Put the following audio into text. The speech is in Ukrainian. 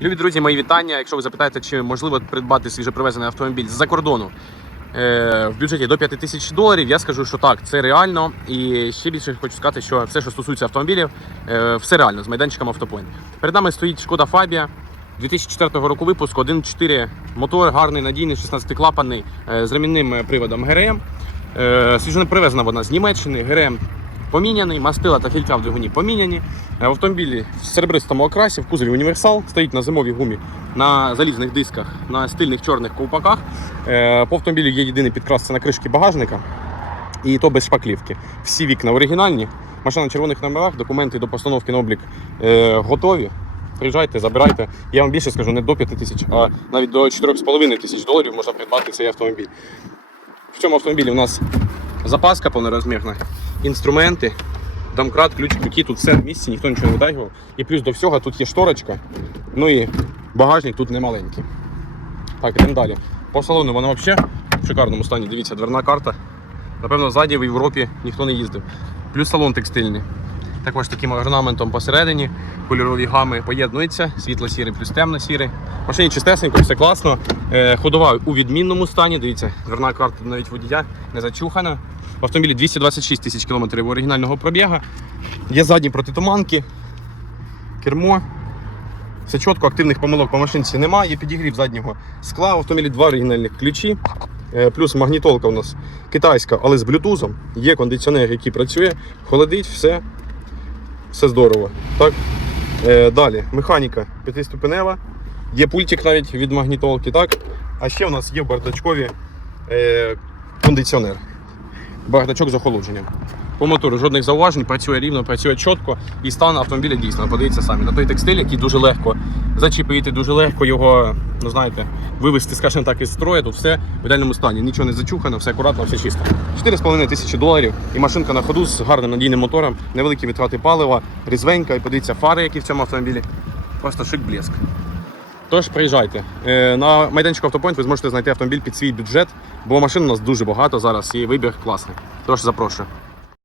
Любі друзі, мої вітання. Якщо ви запитаєте, чи можливо придбати свіжепривезений автомобіль з-за кордону е, в бюджеті до 5 тисяч доларів, я скажу, що так, це реально. І ще більше хочу сказати, що все, що стосується автомобілів, е, все реально з майданчиком автоплин. Перед нами стоїть шкода Фабія. 2004 року випуску 1.4 мотор, гарний, надійний, 16-клапанний е, з ремінним приводом ГРМ. Свіжо привезена вона з Німеччини, ГРМ поміняний, мастила та фільтра в двигуні поміняні. Е, В автомобілі в серебристому окрасі, в кузові універсал, стоїть на зимовій гумі на залізних дисках, на стильних чорних ковпаках. Е, По автомобілю є єдиний підкрас це на кришки багажника, і то без шпаклівки. Всі вікна оригінальні. Машина на червоних номерах, документи до постановки на облік е, готові. Приїжджайте, забирайте. Я вам більше скажу, не до 5 тисяч, а навіть до 4,5 тисяч доларів можна придбати цей автомобіль. В цьому автомобілі у нас запаска повнорозмірна, інструменти, домкрат, ключ, ключі, тут все в місці, ніхто нічого не витягував. І плюс до всього тут є шторочка, ну і багажник тут не маленький. Так, ідемо далі. По салону вона взагалі в шикарному стані. Дивіться, дверна карта. Напевно, ззаді в Європі ніхто не їздив. Плюс салон текстильний. Також таким орнаментом посередині, кольорові гами поєднуються, світло-сірий плюс темно-сірий. Машині чистесенько, все класно. Е, ходова у відмінному стані. Дивіться, дверна карта навіть водія не зачухана. В автомобілі 226 тисяч кілометрів оригінального пробігу. Є задні протитуманки, кермо. Все чітко, активних помилок по машинці немає. Є підігрів заднього скла. В автомобілі два оригінальних ключі. Е, Плюс магнітолка у нас китайська, але з блютузом. Є кондиціонер, який працює, холодить, все, все здорово. Так? Е, далі, механіка п'ятиступенева. Є пультик навіть від магнітолки. Так? А ще у нас є в бардачкові е, кондиціонер. Бардачок з охолодженням. По мотору жодних зауважень, працює рівно, працює чітко і стан автомобіля дійсно. Подивіться самі на той текстиль, який дуже легко зачепити, дуже легко його, ну знаєте, вивести, скажімо так, із строю. Тут все в ідеальному стані. Нічого не зачухано, все акуратно, все чисто. 4,5 тисячі доларів і машинка на ходу з гарним надійним мотором, невеликі витрати палива, різвенька і подивіться фари, які в цьому автомобілі. Просто шик блеск. Тож приїжджайте. Е, На майданчику Автопойнт ви зможете знайти автомобіль під свій бюджет, бо машин у нас дуже багато зараз і вибір класний. Тож запрошую.